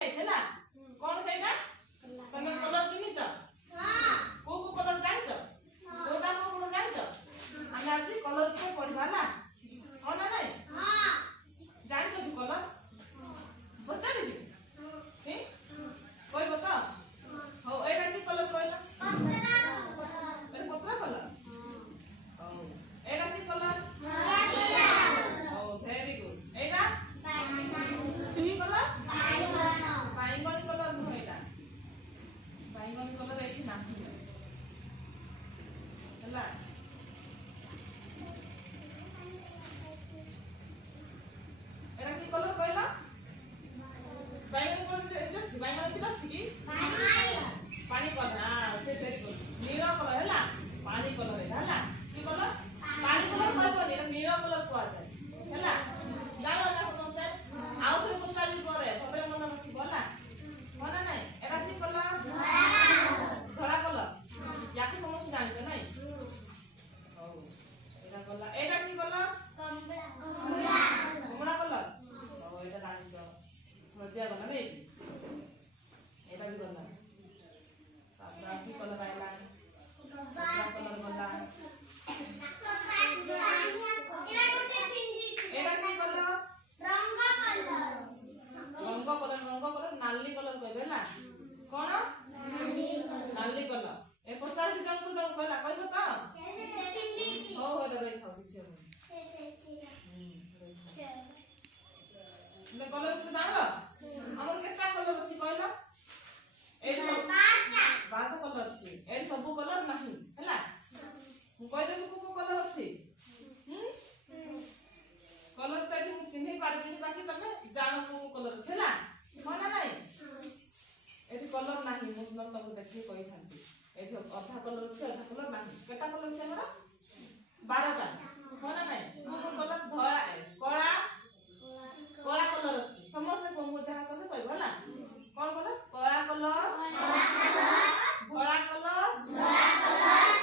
ହେଲା କଣ ସେଇଟା ତମେ କଲର ଚିହ୍ନିଛ କୋଉ କୋଉ କଲର ଜାଣିଛ କୋଉଟା କୋଉ କଲର ଜାଣିଛ ଆମେ ଆଜି କଲର ଉପରେ ପଢିବା ହେଲା ହଁ ନା ନାଇଁ ଜାଣିଛ କି କଲର ପଚାରିବି କହିବ ତ ହଉ ଏଇଟା କି କଲର କହିଲ ଏଇଟା ପତ୍ର କଲର ହଉ ଏଇଟା କି କଲର ହଉ ଭେରି ଗୁଡ ଏଇଟା କି କଲର ବାଇଗଣି କଲର ନୁହେଁ ଏଇଟା ବାଇଗଣି କଲର ଏଠି ନାହିଁ ହେଲା ଏଟା କି କଲର କହିଲ ବାଇଗଣି କଲର ଏଠି ଅଛି ବାଇଗଣି କିଲ ଅଛି କି ପାଣି କଲର ହଁ ସେ ନୀଳ କଲର ହେଲା ପାଣି କଲର ଏଟା ହେଲା କି କଲର ପାଣି କଲର କହିବନି ଏଟା ନୀଳ କଲର କୁହାଯାଏ ହେଲା ଜାଣିଲ ନା ସମସ୍ତେ ଆଉ ଥରେ ପଚାରିବି ପରେ ତମେ ମନେ ରଖିବ ହେଲା ହଁ ନା ନାଇଁ ଏଟା କି କଲର ଧଳା କଲର ୟାକୁ ସମସ୍ତେ ଜାଣିଛ ନାଇଁ ହଉ ଏଟା କଲର ଏଟା କି କଲର କମଳା କଲର ହଉ ଏଟା ଜାଣିଛ ମଜା ଗଲା ନାଇଁ ଏଟା ବି ଗଲା ତାପରେ କି କଲର ଆଇଲା କଲର ଗଲା रंग कलर नाली कलर कहबे ना कोन नाली कलर ए पचार जन को जन कहला कहबो त हो हो रे खाओ किछ ले कलर को दांग हमर केटा कलर अछि कहला ए सब 12 कलर अछि ए सब कलर नाही हैला मु कह दे को कलर अछि कलर त कि चिन्हि पारबिनी बाकी तमे जानो को कलर अछि हैला माना नाही एठी कलर नाही मु तुमको देखि कहि थांती एठी अधा कलर अछि अधा कलर नाही केटा कलर अछि हमरा 12 टा माना नाही को कलर धळा कळा कळा कलर अछि समस्त को मु जहा कहबे कहबो हैला कोन कलर कळा कलर धळा कलर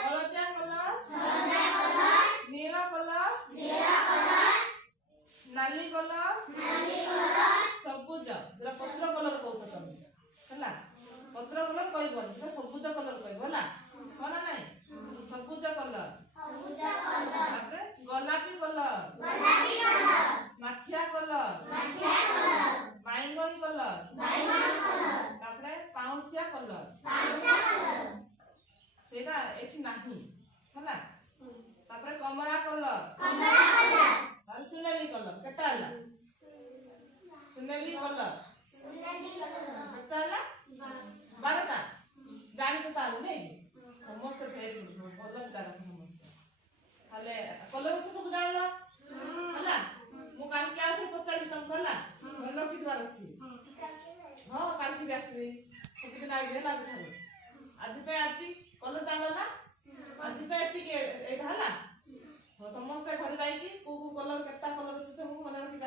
हलदिया कलर नीला कलर नाली कलर सबुज जरा पत्र कलर कहउछ तमे हैला पत्र कलर कहबो से सबुज कलर कहबो हैला कोन नाही सबुज कलर तापर गोलापी कलर माठिया कलर बाइगणी कलर तापर पाउसिया कलर सेटा एठी नाही हैला तापर कमला कलर और सुनेली कलर केटा हला सुनेली कलर केटा हला 12 टा जानि त ताले नै समस्त फेर भलो तारा समस्त हले कलर को सब जानला हला मु काल के आथे पचारि तम हला मन की द्वार अछि हां काल की आसी सब दिन आइ गेला बिठालो आज पे आजी कलर जानला ना आज पे एठी के एटा हला समस्त घर जाई की को कलर केटा कलर अछि सब मन रखि